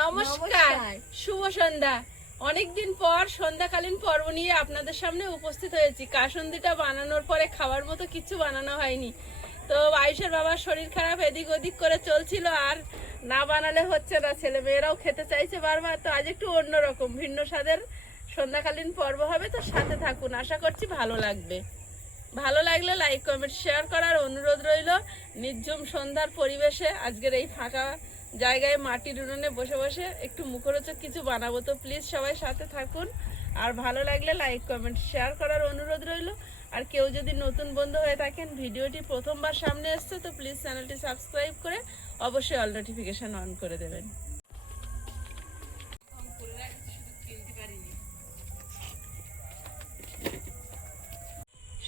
নমস্কার, শুভ সন্ধ্যা। অনেকদিন পর সন্ধ্যাকালীন পর্ব নিয়ে আপনাদের সামনে উপস্থিত হয়েছি। কাসুন্দিটা বানানোর পরে খাওয়ার মতো কিছু বানানো হয়নি, তো আয়ুষের বাবার শরীর খারাপ, এদিক ওদিক করে চলছিল, আর না বানালে হচ্ছে না। ছেলে মেয়েরাও খেতে চাইছে বারবার, তো আজ একটু অন্যরকম ভিন্ন স্বাদের সন্ধ্যাকালীন পর্ব হবে, তো সাথে থাকুন, আশা করছি ভালো লাগবে। ভালো লাগলে লাইক কমেন্ট শেয়ার করার অনুরোধ রইল। নির্ঝুম সন্ধ্যার পরিবেশে আজকের এই ফাঁকা জায়গায় মাটির উনুনে বসে বসে একটু মুখরোচক কিছু বানাবো, তো প্লিজ সবাই সাথে থাকুন। আর ভালো লাগলে লাইক কমেন্ট শেয়ার করার অনুরোধ রইল। আর কেউ যদি নতুন বন্ধু হয়ে থাকেন, ভিডিওটি প্রথমবার সামনে এসছে, তো প্লিজ চ্যানেলটি সাবস্ক্রাইব করে অবশ্যই অল নোটিফিকেশন অন করে দেবেন।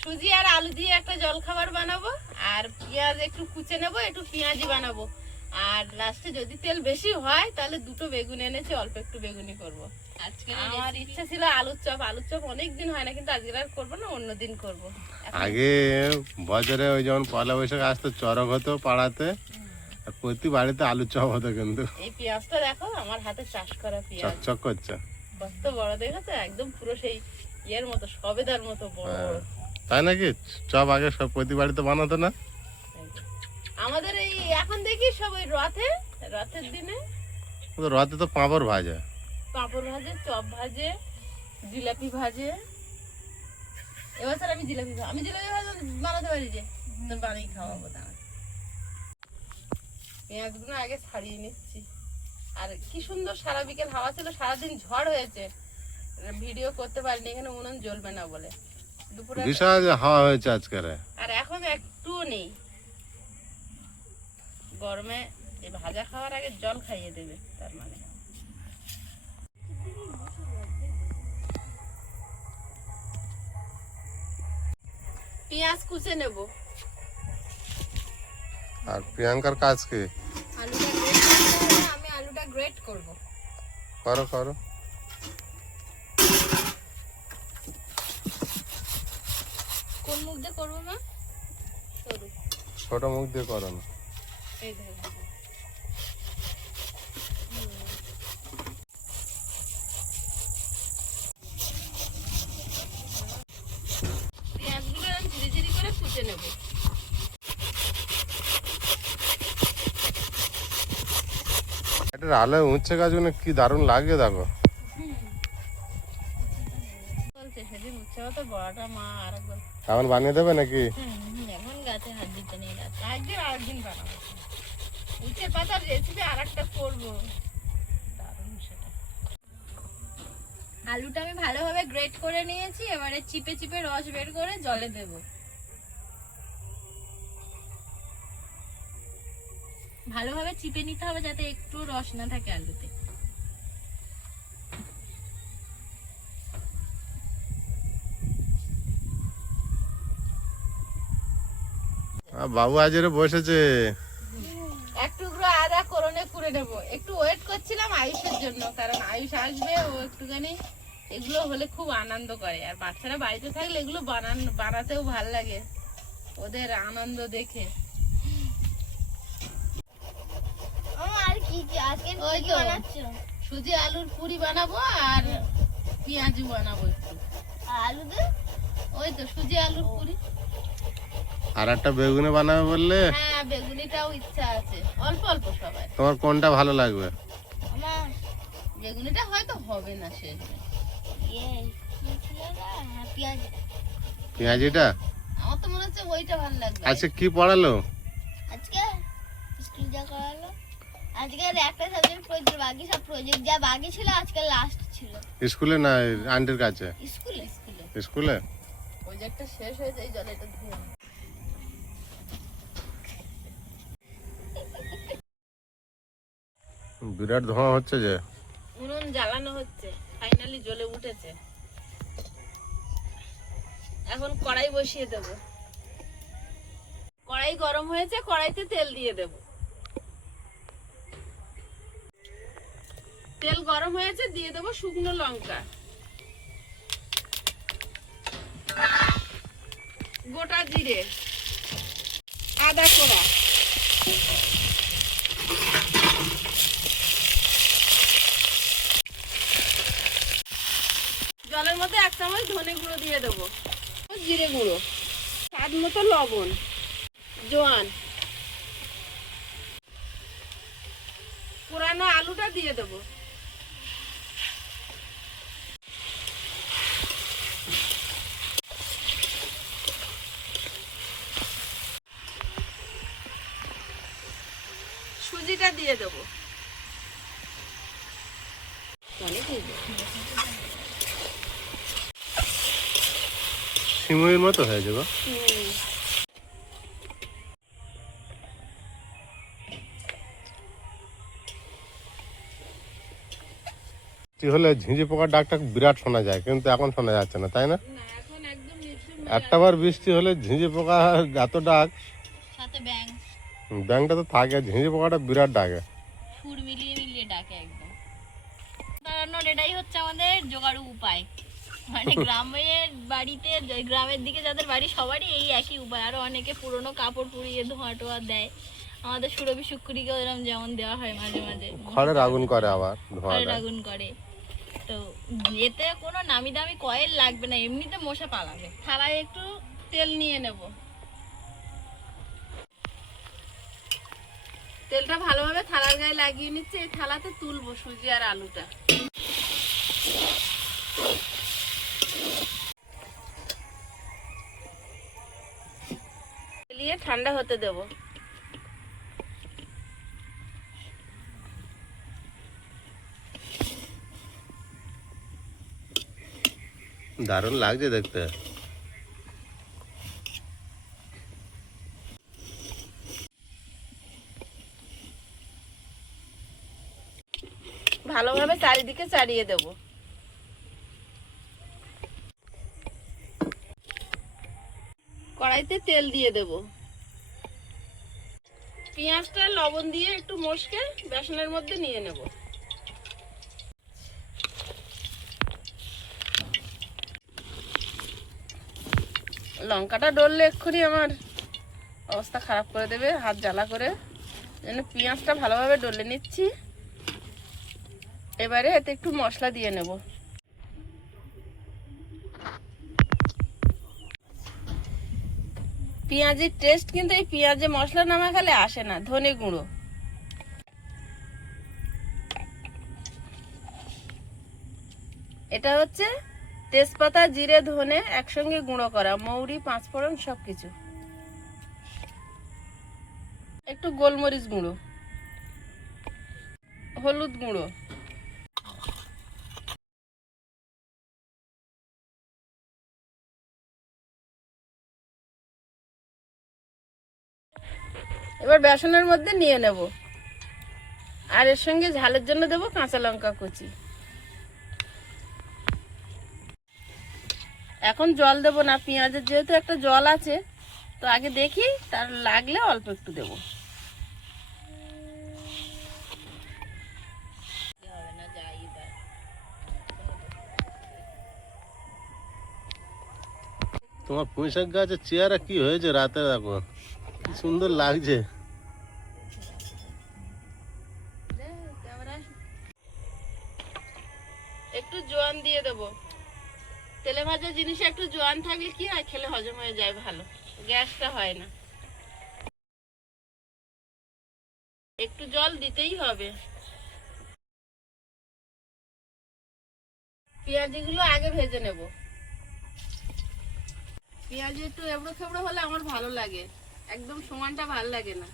সুজি আর আলু দিয়ে একটা জলখাবার বানাবো, আর পেঁয়াজ একটু কুচে নেবো, একটু পেঁয়াজি বানাবো, আর লাস্টে যদি তেল বেশি হয় তাহলে দুটো বেগুন এনেছি, অল্প একটু বেগুনি করবো। আজকে আমার ইচ্ছা ছিল আলুর চপ, আলুর চপ অনেকদিন হয় না, কিন্তু আজকে আর করবো না, অন্যদিন করবো। আগে বছরে ওই যেমন পয়লা বৈশাখ আসতো, চড়ক হতো পাড়াতে, আর প্রতি বাড়িতে আলুর চপ হতো। কিন্তু এই পেঁয়াজটা দেখো, আমার হাতে চাষ করা পেঁয়াজ, চকচক করছে, কত বড় দেখেছো, একদম পুরো সেই ইয়ের মতো, সবেদার মতো বড় বড়। তাই নাকি? চপ আগে সব প্রতি বাড়িতে বানাতো না? আমাদের এই এখন দেখি সব ওই রথের দিনে রথে তো পাঁপড় ভাজে, পাঁপড় ভাজে, চপ ভাজে, জিলাপি ভাজে। এবছর আমি জিলাপি বানাতে পারি, যে বানিয়ে খাওয়াবো। পেঁয়াজগুলো আগে ছাড়িয়ে নিচ্ছি। আর কি সুন্দর সারা বিকেল হাওয়া ছিল, সারাদিন ঝড় হয়েছে, ভিডিও করতে পারিনি, এখানে উনুন জ্বলবে না বলে। দুপুরে বিশাল হাওয়া হয়েছে আজকে, আর এখন একটুও নেই। গরমে এই ভাজা খাওয়ার আগে জল খাইয়ে দেবে, তার মানে। পেঁয়াজ কুচে নেব। আর প্রিয়াঙ্কার কাজ কি? আমি আলুটা গ্রেট করব। করো করো। কোন মুখ দিয়ে করবো না? সরু ছোট মুখ দিয়ে করো না। এই দেখো, পেঁয়াজগুলো আমি ধীরে ধীরে করে কুচে নেব। এটা আলো উচ্ছে গাছগুলো কি দারুণ লাগে, দেখো। সেদিন উচ্ছেও তো বড়টা মা আরেকবার এখন বানিয়ে দেবে নাকি? এখন গাছে হাত দিতে নেই, একদিন আরেকদিন বানাবো। উচ্ছে পাতার রেসিপি আর একটা করবো, দারুণ সেটা। আলুটা আমি ভালোভাবে গ্রেট করে নিয়েছি, এবারে চিপে চিপে রস বের করে জলে দেব। ভালোভাবে চিপে নিতে হবে যাতে একটু রস না থাকে আলুতে। বাবু আজরে বসেছে। এক টুকরো আদা করনে কুড়ে নেব। একটু ওয়েট করছিলাম আয়ুষের জন্য, কারণ আয়ুষ আসবে, ও একটুখানি এগুলো হলে খুব আনন্দ করে, আর বাচ্চারা বাড়িতে থাকলে এগুলো বানাতেও ভাল লাগে, ওদের আনন্দ দেখে। ওই তো সুজি আলুর পুরি বানাবো, আর পেঁয়াজু বানাবো একটু। আলু দে, ওই তো সুজি আলুর পুরি। আর একটা বেগুনি বানাবে বললে? হ্যাঁ, বেগুনিটাও ইচ্ছা আছে, অল্প অল্প সবাই। তোমার কোনটা ভালো লাগবে? আমার বেগুনিটা হয়তো হবে না, শেষ পেঁয়াজিটা আমার তো মনে হচ্ছে ওইটা ভালো লাগবে। আজকে কি পড়ালো? আজকে স্কুল যা করালো, আজকে একটা সাবজেক্ট প্রজেক্ট, বাকি সব প্রজেক্ট যা বাকি ছিল আজকে লাস্ট ছিল। স্কুলে না আন্টির কাছে? স্কুলে স্কুলে প্রজেক্টটা শেষ হয়ে যায়, জলে এটা ধুয়ে। বিরাট ধোঁয়া হচ্ছে যে। উনুন জ্বালানো হচ্ছে, ফাইনালি জ্বলে উঠেছে। এখন কড়াই বসিয়ে দেব। কড়াই গরম হয়েছে, কড়াইতে তেল দিয়ে দেব। তেল গরম হয়েছে, দিয়ে দেবো শুকনো লঙ্কা, গোটা জিরে, আদা কোড়া, চামচ ধনে গুঁড়ো দিয়ে দেবো, জিরে গুঁড়ো, স্বাদ মতো লবণ, জোয়ান, পুরানো আলুটা দিয়ে দেবো, সুজিটা দিয়ে দেবো, সিমুইয়ের মতো হয়ে যাবে। হলে ঝিঁঝি পোকার ডাকটা বিরাট শোনা যায়, কিন্তু এখন শোনা যাচ্ছে না, তাই না? এখন একদম একটা বার বৃষ্টি হলে ঝিঁঝি পোকা এত ডাক, সাথে ব্যাং ব্যাংকটা তো থাকে, ঝিঁঝি পোকাটা বিরাট ডাকে। সুর মিলিয়ে মিলিয়ে ডাকে একদম। দাঁড়ানোর এটাই হচ্ছে আমাদের জোগাড়ু উপায়, মানে গ্রামের বাড়িতে, গ্রামের দিকে যাদের বাড়ি সবারই এই একই উপায়। আরো অনেকে পুরনো কাপড় পুড়িয়ে ধোঁয়া টোয়া দেয়, আমাদের সুরভি শুক্রিকেও এরকম যেমন দেওয়া হয় মাঝে মাঝে, খড়ের আগুন করে, আবার ধোঁয়া খড়ের দেয়। আগুন করে। তো এতে কোনো নামি দামি কয়েল লাগবে না, এমনিতে মশা পালাবে। থালায় একটু তেল নিয়ে নেব, তেলটা ভালোভাবে থালার গায়ে লাগিয়ে নিচ্ছে, এই থালাতে তুলবো সুজি আর আলুটা। দিয়ে ঠান্ডা হতে দেব। দারুণ লাগছে দেখতে। ভালোভাবে চারিদিকে চাড়িয়ে দেব। কড়াইতে তেল দিয়ে দেব, পেঁয়াজটা লবণ দিয়ে একটু মশকে বেসনের মধ্যে নিয়ে নেব। লঙ্কাটা ডললে এক্ষুনি আমার অবস্থা খারাপ করে দেবে, হাত জ্বালা করে, জন্য পেঁয়াজটা ভালোভাবে ডলে নিচ্ছি। এবারে এতে একটু মশলা দিয়ে নেব। পেঁয়াজের টেস্ট কিন্তু এই পেঁয়াজে মশলা না মাখালে আসে না। ধনে গুঁড়ো, এটা হচ্ছে তেজপাতা, জিরে, ধনে একসঙ্গে গুঁড়ো করা, মৌরি, পাঁচফোড়ন সবকিছু, একটু গোলমরিচ গুঁড়ো, হলুদ গুঁড়ো, এবার বেসনের মধ্যে নিয়ে নেব। আর এর সঙ্গে ঝালের জন্য দেব কাঁচা লঙ্কা কুচি। এখন জল দেব না, পেঁয়াজের যেহেতু একটা জল আছে, তো আগে দেখি, তার লাগলে অল্প একটু দেব। তোমার পুঁইশাক গাছের চেয়ারা কি হয়েছে রাতে, দেখো কি সুন্দর লাগছে। একটু জোয়ান দিয়ে দেব, তেলে ভাজা জিনিসে একটু জোয়ান থাকলে কি হয়, খেলে হজম হয়ে যায় ভালো, গ্যাসটা হয় না। একটু জল দিতেই হবে। পেঁয়াজিগুলো আগে ভেজে নেব। পেঁয়াজ একটু এবড়ো খেবড়ো হলে আমার ভালো লাগে, একদম সমানটা ভালো লাগে না।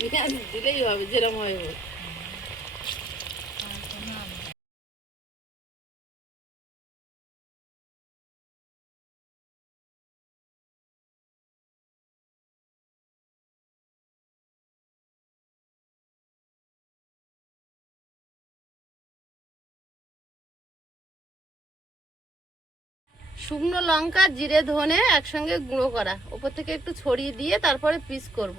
পেঁয়াজ দিলেই হবে, যেরকম হয় হোক। শুকনো লঙ্কা, জিরে, ধনে একসঙ্গে গুঁড়ো করা, উপর থেকে একটু ছড়িয়ে দিয়ে তারপরে পিস করব,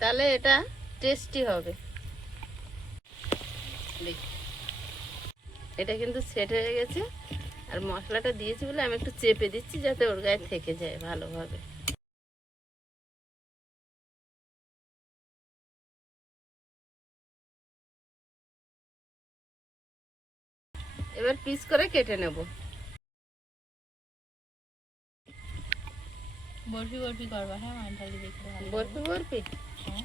তাহলে এটা টেস্টি হবে। এটা কিন্তু সেট হয়ে গেছে, আর মশলাটা দিয়েছি বলে আমি একটু চেপে দিচ্ছি যাতে ওর গায়ে থেকে যায় ভালোভাবে। এবার পিস করে কেটে নেব। বরফি বরফি করবা, হ্যাঁ মানে তাহলে দেখতে ভালো লাগবে। বরফি বরফি হ্যাঁ।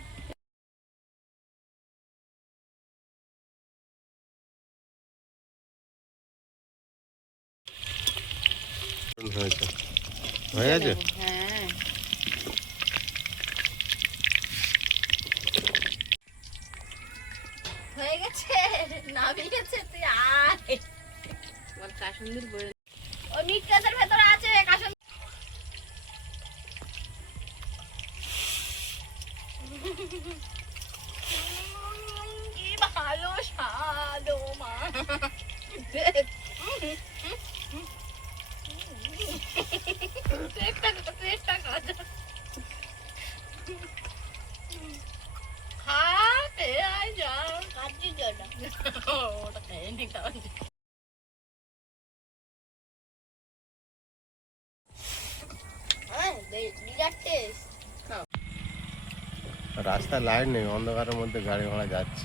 হয়েছে, হয়ে গেছে। হ্যাঁ হয়ে গেছে, নামিয়ে গেছে। তুই আয়, আমার কাসুন্দির বই ওই মিট কেসের ভেতরে আছে কাসুন। কি ভালো স্বাদ ও মা। চেষ্টা কর। খাতে আয় যা কাটির জন্য ওটা খেয়ে নি খাওয়া। রাস্তায় লাইট নেই, অন্ধকারের মধ্যে গাড়ি ঘোড়া যাচ্ছে।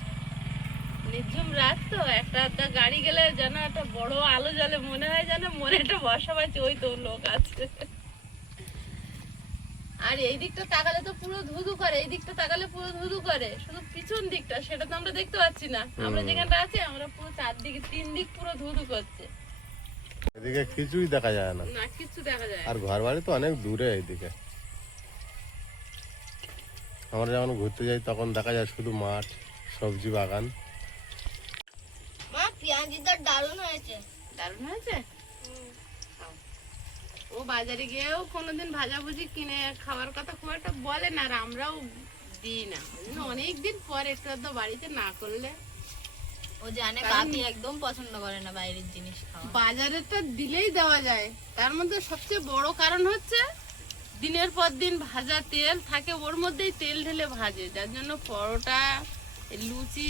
নিঝুম রাত তো, একটা আধটা গাড়ি গেলে যেন একটা বড় আলো জ্বলে, মনে হয় যেন মনে একটা বসা পাচ্ছে, ওই তো লোক আছে। আর এই দিকটা তাকালে তো পুরো ধুধু করে, এই দিকটা তাকালে পুরো ধুধু করে, শুধু পিছন দিকটা সেটা তো আমরা দেখতে পাচ্ছি না। আমরা যেখানটা আছি আমরা পুরো চারদিকে তিন দিক পুরো ধুধু করছে, এদিকে কিছুই দেখা যায় না, না কিছু দেখা যায় না। আর ঘর বাড়ি তো অনেক দূরে। এইদিকে আমরা যখন ঘুরতে যাই তখন দেখা যায় শুধু মাঠ, সবজি বাগান। মা পেঁয়াজিটা দারুণ হয়েছে। দারুণ হয়েছে। ও বাজারে গিয়েও কোনোদিন ভাজাভুজি কিনে খাওয়ার কথা খুব একটা বলে না, আর আমরাও দিই না। ওই জন্য অনেকদিন পর একটু আধটু বাড়িতে না করলে। ও জানে বাপি একদম পছন্দ করে না বাইরের জিনিস খাওয়া। বাজারেরটা দিলেই দেওয়া যায়, তার মধ্যে সবচেয়ে বড় কারণ হচ্ছে দিনের পর দিন ভাজা তেল থাকে, ওর মধ্যেই তেল ঢেলে ভাজে, যার জন্য পরোটা, লুচি,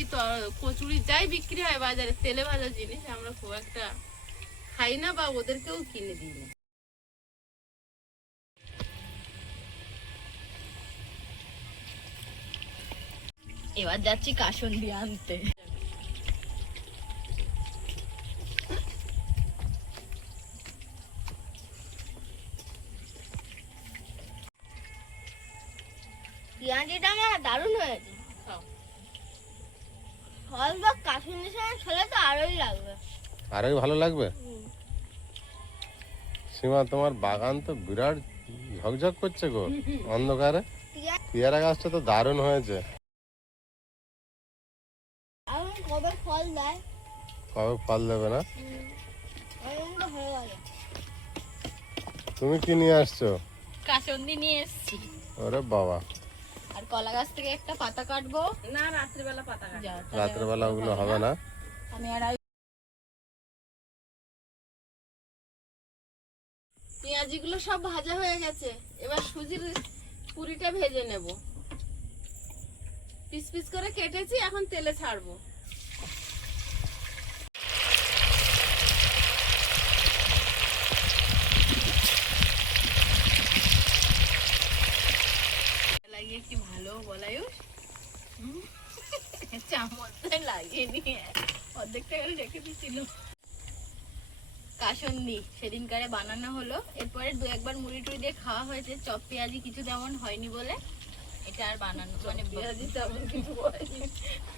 কচুরি যাই বিক্রি হয় বাজারে তেলে ভাজা জিনিস আমরা খুব একটা খাই না বা ওদেরকেও কিনে দিই না। এবার যাচ্ছি কাসুন্দি আনতে। পেঁয়াজিটা আমার দারুণ হয়েছে। ফল বা কাসুন্দির সঙ্গে খেলে তো আরোই লাগবে। আরোই ভালো লাগবে। সীমা, তোমার বাগান তো বিরাট ঝকঝক করছে গো অন্ধকারে। পেয়ারা গাছটা তো দারুণ হয়েছে। এখন কবে ফল দেয়? কবে ফল দেবে না? এখন তো হয়ে গেল। তুমি কি নিয়ে আসছো? কাসুন্দি নিয়ে এসেছি। ওরে বাবা, আর কলা গাছ থেকে একটা পাতা কাটবো। না রাত্রিবেলা পাতা কাটবো। যা, তাহলে রাত্রেবেলা ওগুলো হবে না। আমি আর পেঁয়াজিগুলো সব ভাজা হয়ে গেছে, এবার সুজির পুরিটা ভেজে নেব। পিস পিস করে কেটেছি, এখন তেলে ছাড়বো। লাগিয়ে কি ভালো বলায়ুষ, চামচে লাগিয়ে নিয়ে অর্ধেকটা করে রেখে দিয়েছিল। কাসুন্দি সেদিনকারে বানানো হলো, এরপরে দু একবার মুড়ি টুড়ি দিয়ে খাওয়া হয়েছে। চপ পেঁয়াজি কিছু তেমন হয়নি বলে এটা আর বানানো মানে পেঁয়াজি তেমন কিছু হয়নি,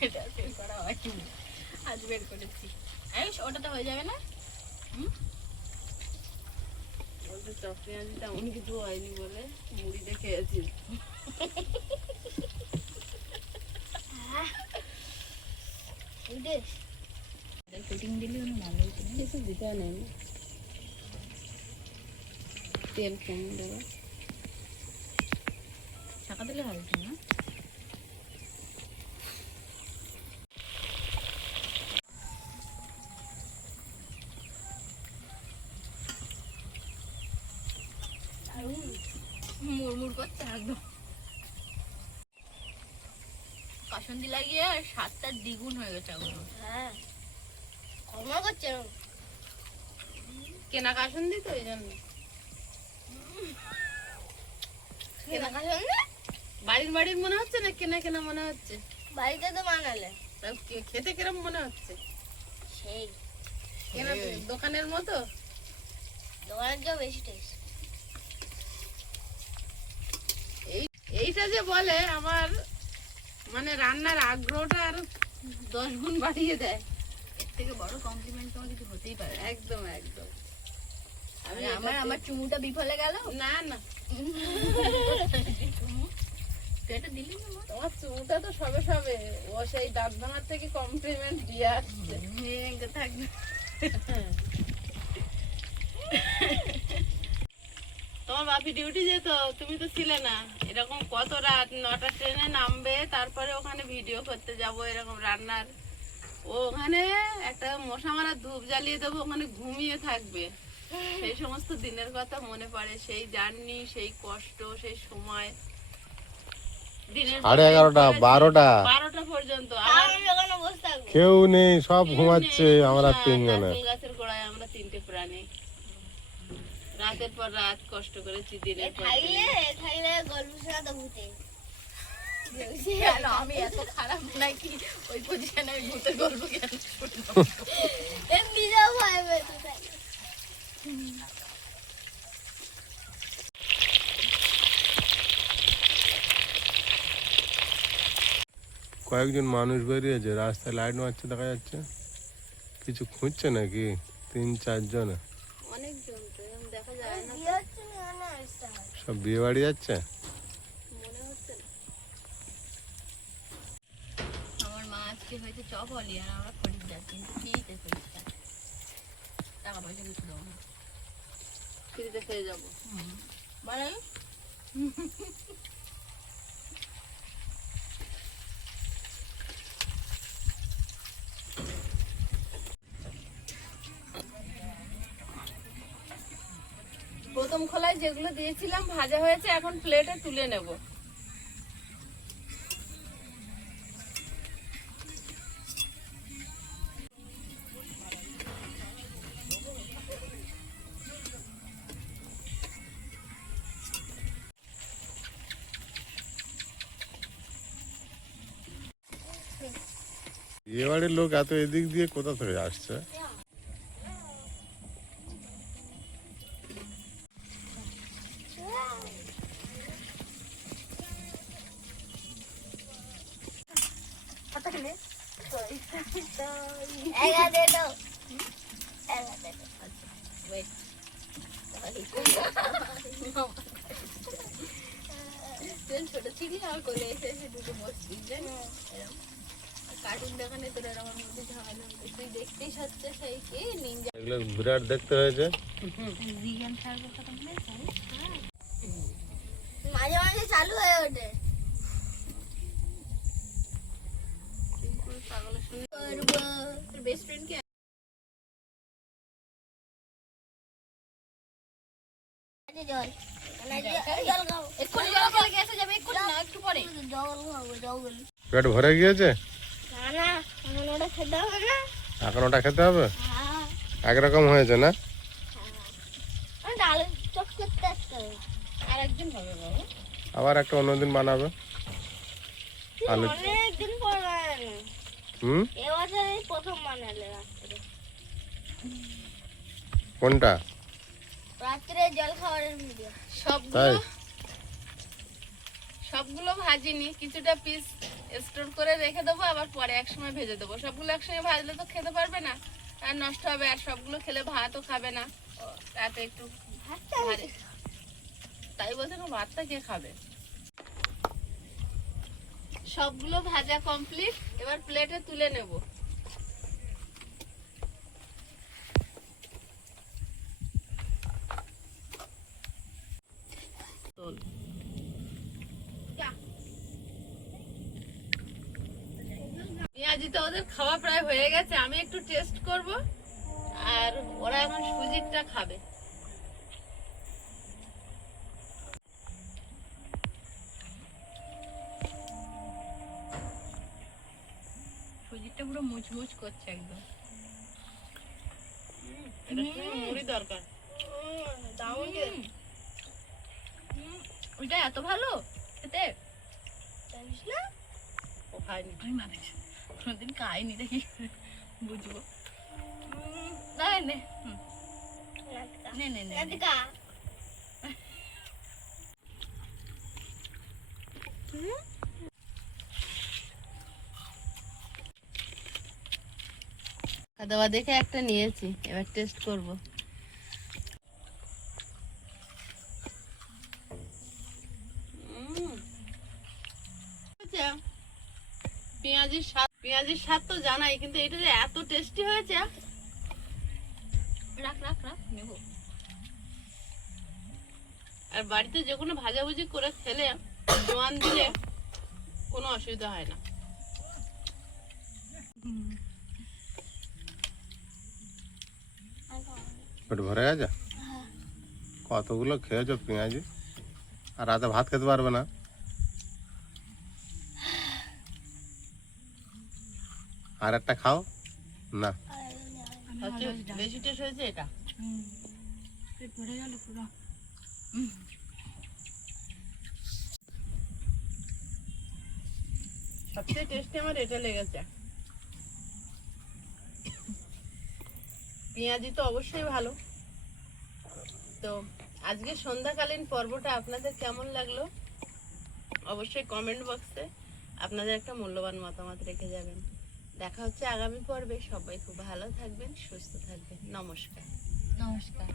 এটা বের করা হয়নি, আজ বের করেছি। আয়ুষ ওটাতে হয়ে যাবে না? বলতে চপ পেঁয়াজি তেমন কিছু হয়নি বলে মুড়ি দিয়ে খেয়েছি। কুটিং দিলে ভালো হতো না? কিছু দিতে নেই, তেল কম দেবো। শাঁকা দিলে ভালো হতো না? মুড়মুড় করছে একদম। কাসুন্দি লাগিয়ে আর স্বাদটা দ্বিগুণ হয়ে গেছে এখন। হ্যাঁ কমা করছে কেনা কাসুন্দি তো এই জন্য। কেনা কাসুন্দি বাড়ির বাড়ির মনে হচ্ছে না কেনা কেনা মনে হচ্ছে? বাড়িতে তো বানালে খেতে কিরম মনে হচ্ছে? সেই কেন দোকানের মতো? দোকানের চেয়েও বেশি টেস্ট। এইটা যে বলে আমার মানে রান্নার আগ্রহটা আরো 10 গুণ বাড়িয়ে দেয়। এর থেকে বড় কমপ্লিমেন্ট তোমার কিছু হতেই পারে না। একদম একদম। আমি আমার চুমুটা বিফলে গেল। না না, চুমু তুই এটা দিলি না মা? তোমার চুলটা তো সবে সবে, ও সেই দাঁত ভাঙার থেকে কমপ্লিমেন্ট দিয়ে আসছে। ভেঙে থাকবে। তোমার বাপি ডিউটি যেত, তুমি তো ছিলে না। এরকম কত রাত 9টা ট্রেনে নামবে, তারপরে ওখানে ভিডিও করতে যাব এরকম রান্নার। ও ওখানে একটা মশা মারা ধূপ জ্বালিয়ে দেবো, ওখানে ঘুমিয়ে থাকবে। সেই সমস্ত দিনের কথা মনে পড়ে, সেই জার্নি, সেই কষ্ট, সেই সময়। দিনের 11:30, 12টা 12টা পর্যন্ত আমি ওখানে বসে থাকবো। কেউ নেই, সব ঘুমাচ্ছে, আমরা তিনজনে। নারকেল গাছের গোড়ায় আমরা 3টে প্রাণী, রাতের পর রাত কষ্ট করেছি, দিনের পর দিন। থাইলে গল্প শোনাতে ভূতে। আমি এত খারাপ নাকি ওই পজিশনে আমি ভূতের গল্প কেন শুনবো? এমনি যাও ভয় পেতে তাই। কয়েকজন মানুষ বেরিয়েছে, রাস্তায় লাইট মারছে দেখা যাচ্ছে। কিছু খুঁজছে নাকি? 3-4 জন। অনেকজন তো এরকম দেখা যায় না, সব বিয়ে বাড়ি যাচ্ছে। মনে হচ্ছে না। আমার মা আজকে হয়েছে চপ হলি আর আমরা খরিদ্দার, কিন্তু ফ্রিতে খরিদ্দার, টাকা পয়সা কিছু দেবো না। ফ্রিতে খেয়ে যাবো মানে প্রথম খোলায় যেগুলো দিয়েছিলাম ভাজা হয়েছে, এখন প্লেটে তুলে নেব। বিয়ে বাড়ির লোক এত এদিক দিয়ে কোথা থেকে আসছে? ছোট ছিলি আর কোলে এসে এসে দুটো বসছিস কার্টুন দেখানে তোর আমার মধ্যে ঝামেলা হতো। তুই দেখতেই হচ্ছে সেই কি নিনজা এগুলো বিরাট দেখতে হয়েছে। রিগান সার্কেল কথা মনে আছে? মাঝে মাঝে চালু হয়ে ওঠে। বেস্ট ফ্রেন্ড কে জল জল খাও, এক্ষুনি জল খেলে গ্যাসে যাবে, এক্ষুনি না একটু পরে জল খাবো জল। পেট ভরে গিয়েছে? না না এখন ওটা খেতে হবে না। এখন ওটা খেতে হবে? হ্যাঁ একরকম হয়েছে না? আমি ডাল চপ করতে আসতে হবে। আর একজন হবে বাবা। আবার একটা অন্যদিন বানাবে। আলু অনেকদিন পর বানানো, এবছর এই প্রথম বানালে রাত্রে। কোনটা? রাত্রে জল খাওয়ারের ভিডিও। তাই? সবগুলো ভাজিনি, কিছুটা পিস স্টোর করে রেখে দেবো, আবার পরে একসময় ভেজে দেবো। সবগুলো একসঙ্গে ভাজলে তো খেতে পারবে না, আর নষ্ট হবে, আর সবগুলো খেলে ভাতও খাবে না। তাতে একটু ভারী। তাই বলছে না, ভাতটা কে খাবে? সবগুলো ভাজা কমপ্লিট, এবার প্লেটে তুলে নেব। পেঁয়াজি তো ওদের খাওয়া প্রায় হয়ে গেছে, আমি একটু টেস্ট করব, আর ওরা এখন সুজিটা খাবে। সুজিটা পুরো মুচমুচ করছে একদম। এটা মুড়ি দরকার। ওইটা এত ভালো খেতে, জানিস না? ও খায়নি, আমি মানুষ কোনোদিন খাইনি, দেখি বুঝবো। নে নে নে নে নে নে। খাওয়া দাওয়া দেখে একটা নিয়েছি, এবার টেস্ট করব। পেঁয়াজির স্বাদ তো জানাই, কিন্তু এটা যে এত টেস্টি হয়েছে। রাখ রাখ রাখ নেবো। আর বাড়িতে যে কোনো ভাজাভুজি করে খেলে জোয়ান দিলে কোনো অসুবিধা হয় না। পেট ভরে গেছে? কতগুলো খেয়েছো পেঁয়াজি? আর রাতে ভাত খেতে পারবে না? আর একটা খাও না। বেশি টেস্ট হয়েছে এটা। সবচেয়ে টেস্টি আমার এটা লেগেছে। পেঁয়াজি তো অবশ্যই ভালো। তো আজকে সন্ধ্যাকালীন পর্বটা আপনাদের কেমন লাগলো অবশ্যই কমেন্ট বক্সে আপনাদের একটা মূল্যবান মতামত রেখে যাবেন। দেখা হচ্ছে আগামী পর্বে। সবাই খুব ভালো থাকবেন, সুস্থ থাকবেন। নমস্কার। নমস্কার।